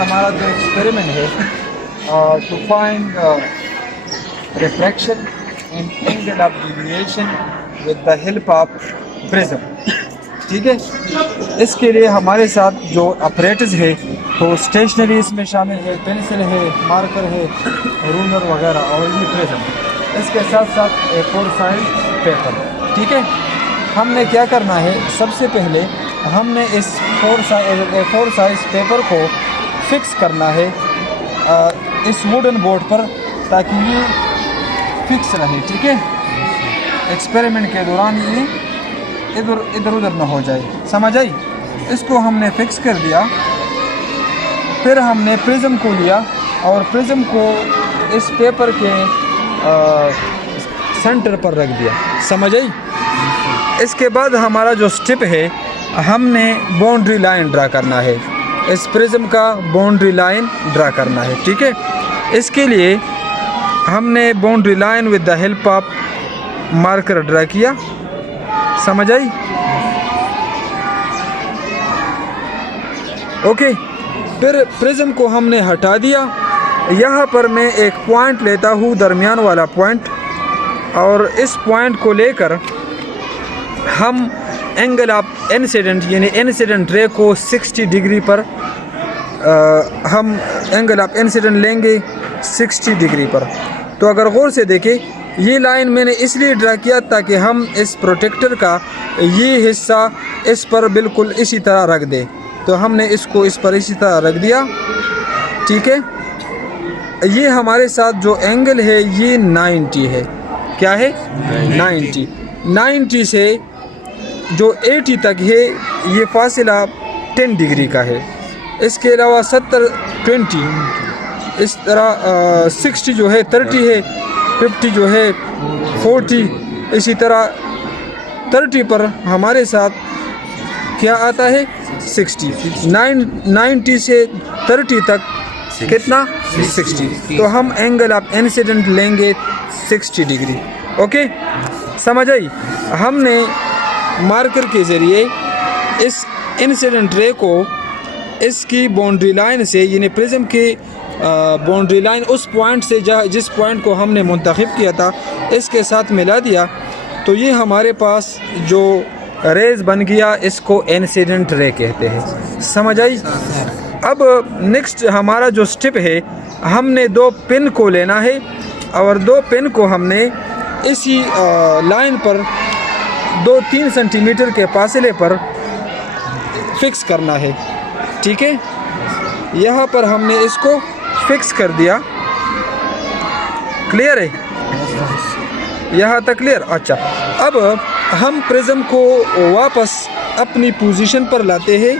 हमारा जो एक्सपेरिमेंट है to find reflection and angle of deviation with the help of prism, ठीक है। इसके लिए हमारे साथ जो अपरेटस है तो स्टेशनरी इसमें शामिल है, पेंसिल है, मार्कर है, रूलर वगैरह और ये प्रिज्म, इसके साथ साथ एक और साइज पेपर, ठीक है। हमने क्या करना है, सबसे पहले हमने इस फोर साइज पेपर को फिक्स करना है इस वुडन बोर्ड पर ताकि ये फिक्स रहे, ठीक है। एक्सपेरिमेंट के दौरान ये इधर उधर ना हो जाए, समझ आई। इसको हमने फिक्स कर दिया, फिर हमने प्रिज्म को लिया और प्रिज्म को इस पेपर के सेंटर पर रख दिया, समझ आई। इसके बाद हमारा जो स्टेप है, हमने बाउंड्री लाइन ड्रा करना है, इस प्रिज्म का बाउंड्री लाइन ड्रा करना है, ठीक है। इसके लिए हमने boundary line with the help of marker draw किया, समझ आई। ओके, फिर प्रिज्म को हमने हटा दिया। यहाँ पर मैं एक पॉइंट लेता हूँ, दरमियान वाला पॉइंट, और इस पॉइंट को लेकर हम एंगल ऑफ इंसिडेंट यानी इंसिडेंट रे को 60 डिग्री पर हम एंगल ऑफ इंसिडेंट लेंगे 60 डिग्री पर। तो अगर गौर से देखें, ये लाइन मैंने इसलिए ड्रा किया ताकि हम इस प्रोटेक्टर का ये हिस्सा इस पर बिल्कुल इसी तरह रख दें। तो हमने इसको इस पर इसी तरह रख दिया, ठीक है। ये हमारे साथ जो एंगल है ये 90 है, क्या है 90 से जो 80 तक है ये फासिला 10 डिग्री का है। इसके अलावा 70 20 इस तरह 60 जो है 30 है, 50 जो है 40, इसी तरह 30 पर हमारे साथ क्या आता है 60। 90 से 30 तक कितना 60। तो हम एंगल ऑफ इंसिडेंट लेंगे 60 डिग्री, ओके, समझ आई। हमने मार्कर के ज़रिए इस इंसिडेंट रे को इसकी बाउंड्री लाइन से यानी प्रिज्म की बाउंड्री लाइन उस पॉइंट से जिस पॉइंट को हमने मुंतखब किया था इसके साथ मिला दिया। तो ये हमारे पास जो रेज बन गया, इसको इंसिडेंट रे कहते हैं, समझ आई। अब नेक्स्ट हमारा जो स्टेप है, हमने 2 पिन को लेना है और 2 पिन को हमने इसी लाइन पर 2-3 सेंटीमीटर के फासले पर फिक्स करना है, ठीक है। यहाँ पर हमने इसको फिक्स कर दिया, क्लियर है यहाँ तक, क्लियर। अच्छा, अब हम प्रिज्म को वापस अपनी पोजीशन पर लाते हैं,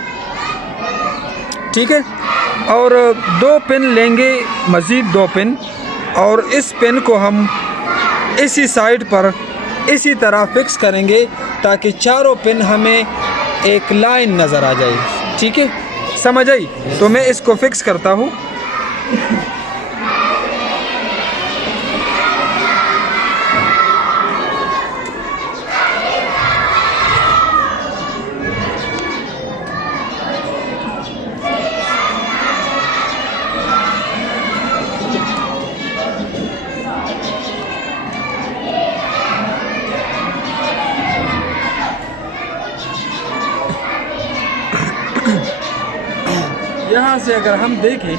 ठीक है, और 2 पिन लेंगे, मज़ीद 2 पिन, और इस पिन को हम इसी साइड पर इसी तरह फिक्स करेंगे ताकि चारों पिन हमें एक लाइन नज़र आ जाए, ठीक है, समझ आई। तो मैं इसको फिक्स करता हूँ। यहाँ से अगर हम देखें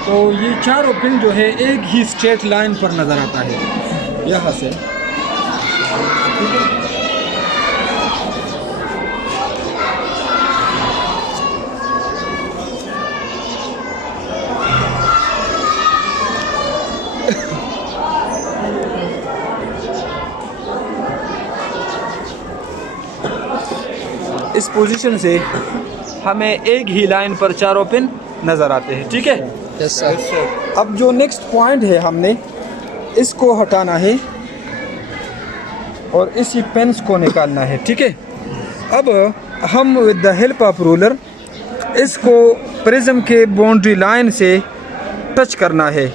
तो ये चारों पिन जो है एक ही स्ट्रेट लाइन पर नज़र आता है यहाँ से, इस पोजीशन से हमें एक ही लाइन पर चारों पिन नज़र आते हैं, ठीक है। Yes sir. अब जो नेक्स्ट पॉइंट है, हमने इसको हटाना है और इसी पेन्स को निकालना है, ठीक है। अब हम with the help of ruler इसको प्रिज्म के बाउंड्री लाइन से टच करना है।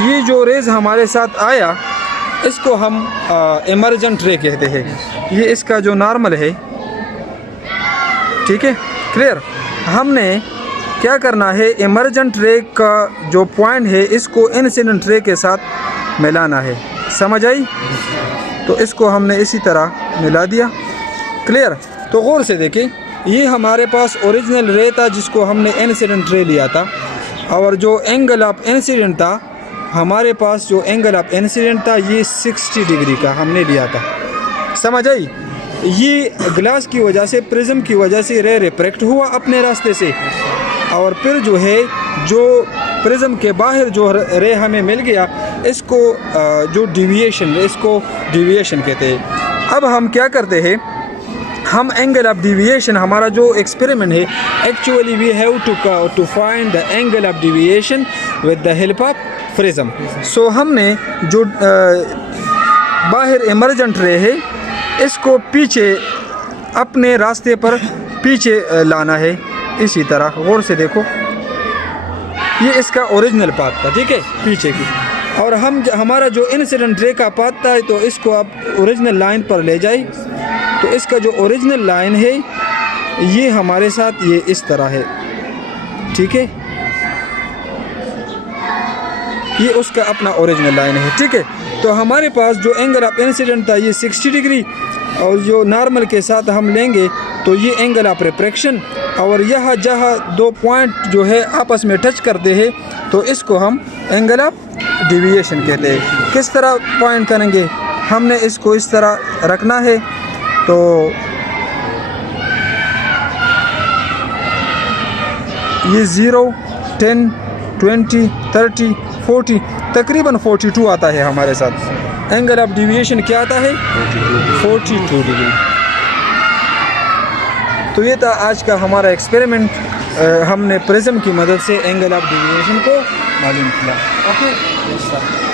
ये जो रेज हमारे साथ आया इसको हम इमर्जेंट रे कहते हैं। ये इसका जो नॉर्मल है ठीक है, क्लियर। हमने क्या करना है, इमर्जेंट रे का जो पॉइंट है इसको इंसिडेंट रे के साथ मिलाना है, समझ आई। तो इसको हमने इसी तरह मिला दिया, क्लियर। तो गौर से देखिए, ये हमारे पास ओरिजिनल रे था जिसको हमने इंसिडेंट रे लिया था, और जो एंगल ऑफ इंसिडेंट था हमारे पास, जो एंगल ऑफ इंसिडेंट था ये 60 डिग्री का हमने लिया था, समझ आई। ये ग्लास की वजह से, प्रिज्म की वजह से रे रिफ्रैक्ट हुआ अपने रास्ते से, और फिर जो है जो प्रिज्म के बाहर जो रे हमें मिल गया, इसको जो डिविएशन, इसको डिविएशन कहते हैं। अब हम क्या करते हैं, हम एंगल ऑफ डिविएशन, हमारा जो एक्सपेरिमेंट है, actually we have to find the angle of deviation with the help of prism. So हमने जो बाहर इमर्जेंट रे है इसको पीछे अपने रास्ते पर पीछे लाना है, इसी तरह गौर से देखो, ये इसका ओरिजिनल पाथ था, ठीक है, पीछे की। और हमारा जो इंसिडेंट रे का पाथ था, तो इसको आप ओरिजिनल लाइन पर ले जाए, तो इसका जो ओरिजिनल लाइन है ये हमारे साथ ये इस तरह है, ठीक है, ये उसका अपना ओरिजिनल लाइन है, ठीक है। तो हमारे पास जो एंगल ऑफ इंसिडेंट था ये 60 डिग्री, और जो नॉर्मल के साथ हम लेंगे तो ये एंगल ऑफ रिफ्रैक्शन, और यह जहाँ दो पॉइंट जो है आपस में टच करते हैं तो इसको हम एंगल ऑफ डिविएशन कहते हैं। किस तरह पॉइंट करेंगे, हमने इसको इस तरह रखना है, तो ये 0, 10, 20, 30, 40, तकरीबन 42 आता है हमारे साथ। एंगल ऑफ डिविएशन क्या आता है, 42 डिग्री। तो ये था आज का हमारा एक्सपेरिमेंट, हमने प्रिज्म की मदद से एंगल ऑफ डिविएशन को मालूम किया। ओके।